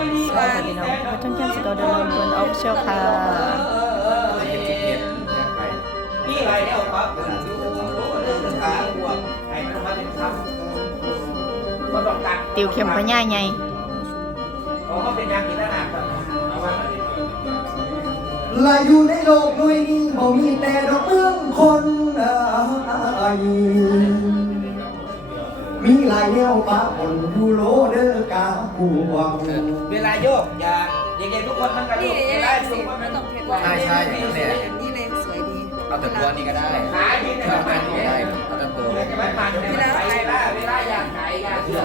สวัสดีน้องมาท่องเที่ยวสกอร์เดอร์บนออฟเชียลค่ะนี่ไรเนี่ยครับติวเข็มพญ่าไงแลายอยู่ในโลกหน่วยนี้บ่มีแต่ดอกเมืองคนเอ้ย มีหลายแนวปะปนอยู่โลเด้อกาพวงเวลาโยกอย่าเด็กๆทุกคนมันกันโยนี่กเวยังไงลาสิสุกมัมันนต้ต้อองงเพชรใช่ใช่เนี่ยนี่เลยสวยดีเอาแต่ตัวนี้ก็ได้ขาที่ในชอบมัอันนนี้เนี่ยได้เอาแต่ตัวจะมันมันเวลาไปล่าเวลาอยากไหนอยากเชื่อ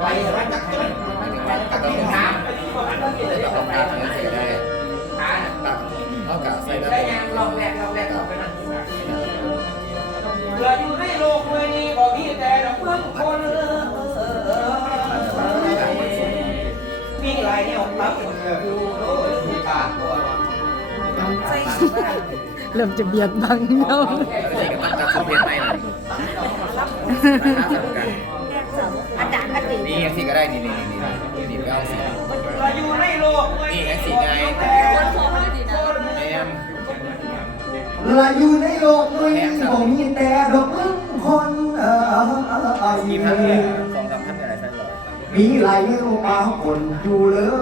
ไปมันจะมันมันจะต้องถามไปที่มันต้องกินเลยเอาต้องไปตามันเนื้อจะใส่ก็ได้ขาตักเอากะใส่ได้ได้ยังลองแรกลองแรกลองไป ลายแนวครับอยู่โลกมีกาตัวเริ่มจะเบียดบังเนาะนี่ก็ตั้งแต่สุดเพชรไม่เลยอาจารย์อาจารย์นี่สีก็ได้นี่นี่นี่นี่นี่ก็เอาสีเราอยู่ในโลกนี่ไอ้สีไงคนโทรมาดีนะแม่มลายอยู่ในโลกหน่วยนี้บ่มีแต่ดอกมืองคนเอ้ยกี่พันเนี่ยสองสามพันอ หรอมีหลายแนวปะปนอยู่เด้อ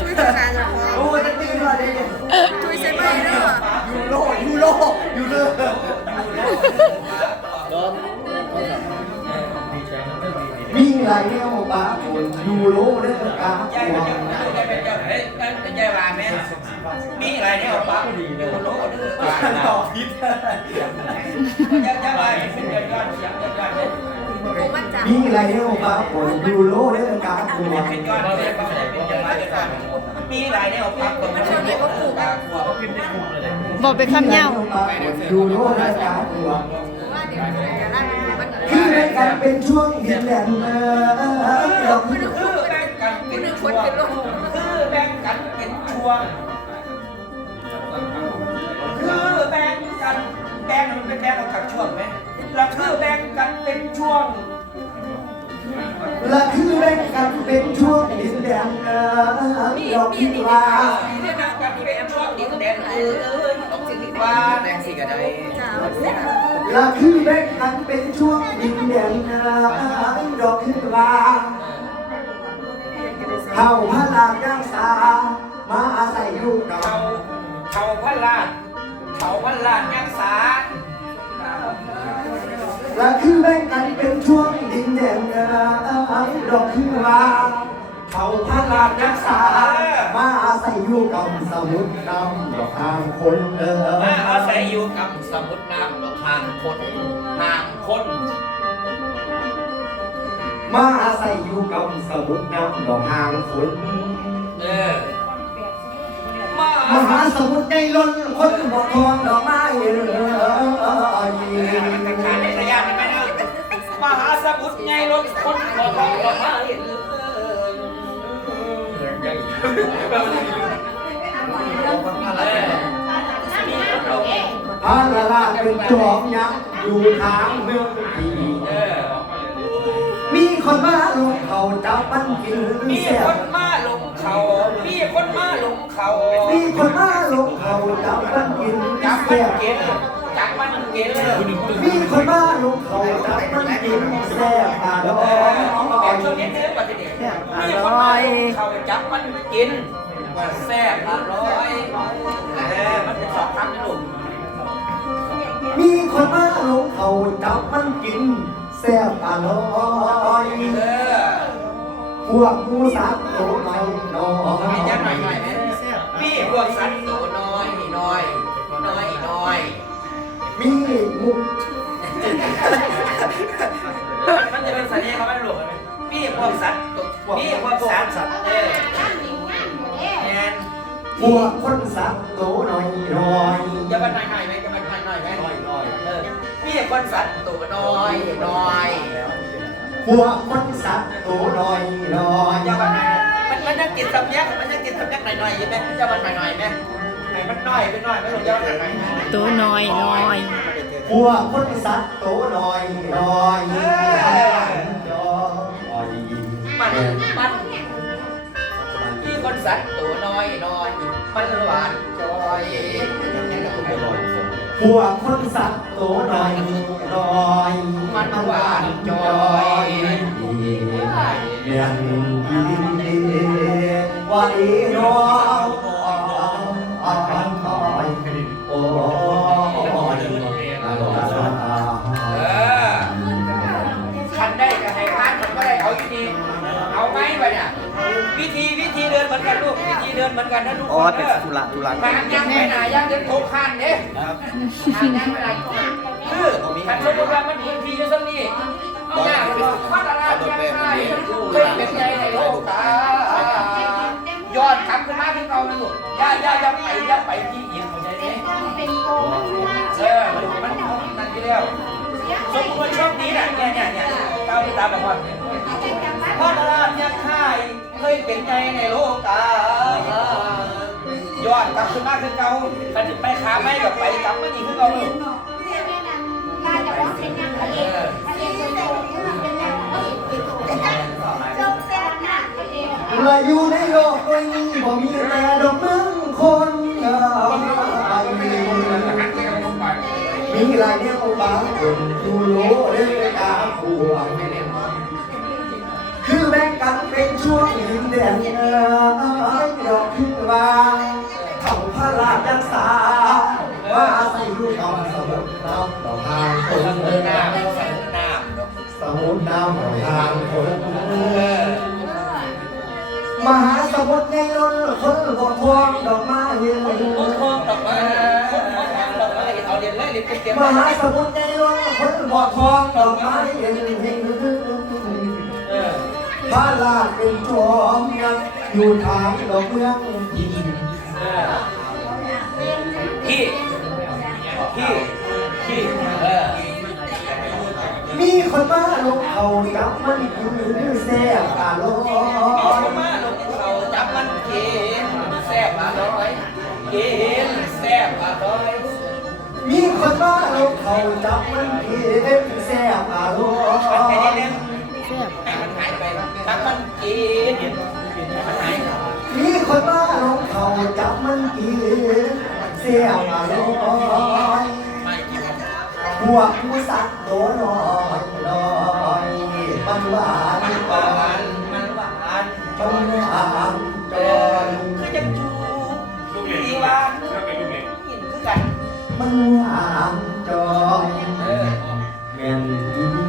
ช่วยสนาจะพอโอ้ยนั่นตื่นมาเลยช่วยใช่ไหมเนาะยูโรยูโรยูโรรถมีหลายแนวปะปนอยู่โลเด้อกาพยายวมันงจะยายเป็นเจ้าเฮ้ยเนยายวานไหมมีอะไรเนี่ยปั๊บอยู่โลกดื้อต่อพิษยายวานเป็นยอดยอดยอดยอด เลยโอ้มันจังมีหลายแนวปะปนอยู่โลเด้อกาพวงเป็นยอดเลยปั๊บเลยเป็นยอดยอดมีอะไรเนี่ยปั๊บตรงมันเรียกว่าปลูกอะปลูกเป็นได้ปลูกเลยบอกเป็นคำเย้าอยู่โลเด้อกาพวงว่าเดี๋ยวจะไล่มันคือในการเป็นช่วงดินแดนเออเรามันคือแบ่งกันเป็นช่วงคือแบ่งกันเป็นช่วงคือแบ่งกันแบ่งมันเป็นแบ่งออกจากช่วงไหม เราคือแบ่งกันเป็นช่วง และคือแบ่งกันเป็นช่วงดินแดนเออมีเราคิดนี่ว่าเนี่ยนะกันเป็นช่วงดินแดนเออเออต้องถึงว่าแดงสีก็ได้จ้าเสียและคือแบ่งกันเป็นช่วงดินแดนเออเราคิดว่าเขาพระรามย่างสามาอาศัยอยู่กับเขาเขาพันลาดเขาพันลาดยังสา และคือแบ่งกันเป็นช่วงดินแดนเออเราคิดว่าเขาพระรามย่างสามาอาศัยอยู่กับสมุทรน้ำดอกทางคนเออมาอาศัยอยู่กับสมุทรน้ำห่างคนห่างคนมาอาศัยอยู่กับสมุทรน้ำดอกหางฝนเออมามหาสมุทรในล้นคนบอกทองดอกไม้เอ่ หาสมุทรไงรถคนขอทองดอกไม้เออพาละลาเป็นจอมยักษ์อยู่ทางเมืองทีเออมีคนมาลงเขาจับมันกินมีเสียคนมาลงเขา มีคนมาลงเขา มีคนมาลงเขาจับมันกินจับมัเสีนยเกล จับมันเกลมีคนมาลงเขาจับมันกินแซ่บตาดอเออแต่ยช่วงนี้เดือนกว่าจะเด็กมีคนมาลงเขาจับมันกินแซ่บอร่อยเออมันเป็นสองคำนะลูกมีคนมาลงเขาจับมันกินแซ่บอร่อยเออพวกหมูสับโตหน่อยน้อมีจักหน่อยยหน่อยไหมมีพวกสัตว์ มุกมันจะเป็นสัญญาเขาไม่หลวมมีพวกสัตว์มีพวกสัตว์เออแอนพวกคนสับโตหน่อยหน้อยจะมันหน่อยหน่อยไหมจะมันหน่อยหน่อยไหมหน้อยหน้อยเออมีคนสัตว์ตัวน้อยหน้อยพวกคนสับโตหน่อยหน้อยจะมันหน่อยมันมันยังกินสำยักมันยังกินสำยักหน่อยหน่อยใช่ไหมจะมันหน่อยหน่อยไหม มันน้อยเป็นน้อยไม่หลงจะมันหน่อยหน่อยตัวน้อยน้อยพวกคนสับโตหน่อยน้อยจอยมันมันมีคนสัตว์ตัวน้อยน้อยมันหวานจอยพวกคนสัตว์โตหน่อยหน่อยมันหวานจอยเมียนดีวันนี้น้อง เดินเหมือนกันนะลูกอ๋อคนเป็นเด้อธุระธุระทางยังไปไหนยังเดินโคคันเด้ทางยังไปไหนคือคันสมมติว่ามันพื้นที่อยู่สักนี้เอาอย่างว่าตลาดยังไงเคยเป็นไงในโลกตาย้อนกลับขึ้นมาที่เรานะลูกอย่าอย่าอย่าไปอย่าไปที่อินเข้าใจไหมเป็นโกมันมากเออมันมันนั่นที่แล้วสมมติว่าช่วงนี้น่ะเนี่ยเนี่ยเนี่ยตามตามบอกว่าเนี่ย พระตลาดยังค่ายเคยเป็นไงในโลกตา ย้อนกลับขึ้นมาคือเก่าคันสิไปขาไม่กับไปกลับมานี่คือเก่าลูกลาจะร้องเป็นยังทะเลทะเลโกนี่มันเป็นยังเฮ้ยจบแซ่บนะทะเลและอยู่ในโลกนี้บ่มีแต่ดอกมึงคนเดียวมีหลายแนวบางคนอยู่โลเรื่องกาขว ทางคนเออน้ำน้ำน้ำเนาะสมุทรน้ำทางคนเออมหาสมุทรในล้นคนบ่ทวงดอกไม้เห็นโอ้โหดอกไม้โดอกไม้เอาเรียนเลยเรียนเก็บมหาสมุทรในล้นคนบ่ทวงดอกไม้เห็นเออพระราเป็นจอมยักษ์อยู่ทางดอกเมืองพินเออที่ที่ที่เออ มีคนมาลงเขาจับมันคือแซ่บอร่อเอยมาลงเขาจับมันกินแซ่บอร่อยกินแซ่บอร่อยมีคนมาลงเขาจับมันกินแซ่บอร่อมันแค่นี้ยเองให้มันหายไปจับมันกินให้มันหายมีคนมาลงเขาจับมันกินเสียมาลอย พวกผู้สัตว์โดนลอยลอยมันหวานมันหวานมันหวานมันหวานจเอออนคือจังจูดีหวานกินคือกันมันหวานจอยเออแม่น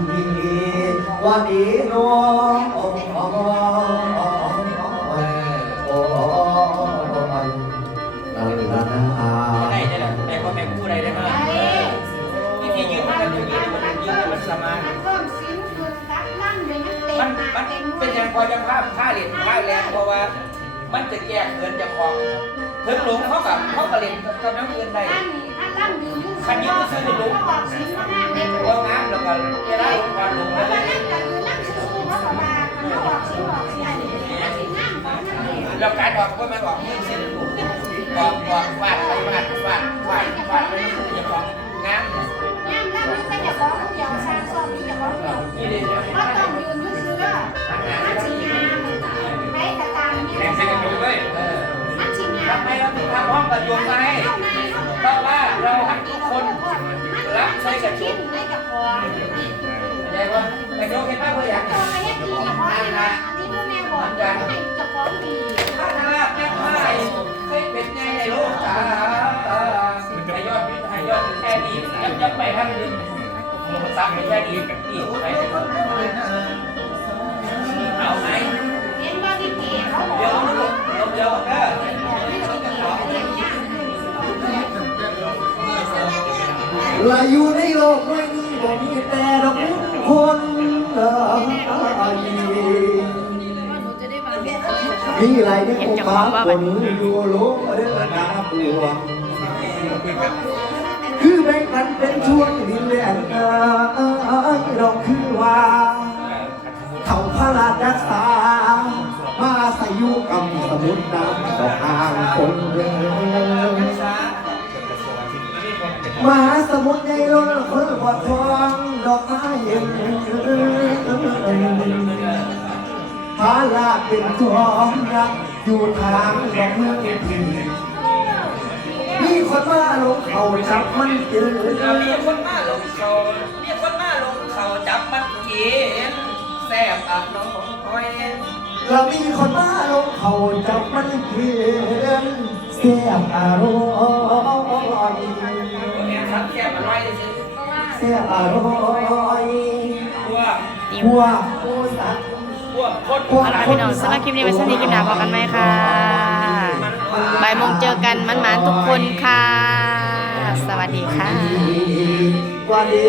ดีวันนี้น้อง อย่างพอยังภาพผ้าเหรียญผ้าแรงเพราะว่า มันจะแก้เกินจากของถึงหลงเขากับเขากับเหรียญกับน้ำเงินได้คันยืนยืนก็ออกสิ้นก็ง่ายเลยว่างามแล้วก็เวลาลงก่อนลงแล้วว่านั่นก็คือนั่งซื่อๆเพราะว่ามันออกสิ้นออกสิ้นนั่นสิง่ามของนั่นเองแล้วการออกก็มันออกมือเส้นออกออกวาดไปวาดวาดวาดวาดไปอย่างของงามงามนั่นมันจะองผู้เดียวสร้างำห้องกระจกมาให้เพราะว่าเราให้ทุกคนรับใช้กระจกได้กับพอเข้าใจว่ากระจกเห็นไหมเพื่ออยากตัวก็ยังดีกับพอนี่นะที่พ่อแม่บอกให้กับพอดีถ้าทราบยังไม่เคยเป็นไงในโลกจ้าให้ยอดให้ยอดแค่นี้ยังยังไปท่านนึงมันซับไปแค่นี้นี่ไปเอาไหมเห็นว่าที่เก๋เขาบอเดี๋ยวกลูกเดี๋ยว ลายอยู่ในโลกไม่มีบ่มีแต่ดอกมุนคนเอ่ยมีหลายแนวบาคนอยู่โลกเรื่องนาปวงคือแบ่งกันเป็นช่วงดินแดน ล้นคนบอดทองดอกไม้เย็นพาลาเป็นทองรักอยู่ทางดอกเมืองทีมีคนมาลงเขาจับมันเจอมีคนมาลงเขามีคนมาลงเขาจับมันกินแซ่บอะน้องคอยเรามีคนมาลงเขาจับมันเขียนเสียบอารมณ์ เสียบอารมณ์พวกหัวผู้สักพวคนเอาละค่ะพี่น้องสำหรับคลิปนี้ไว้สักนิดคลิปหน้าพอกันไหมค่ะบ่ายโมงเจอกันมันหมานๆทุกคนค่ะ สวัสดีค่ะกว่านี้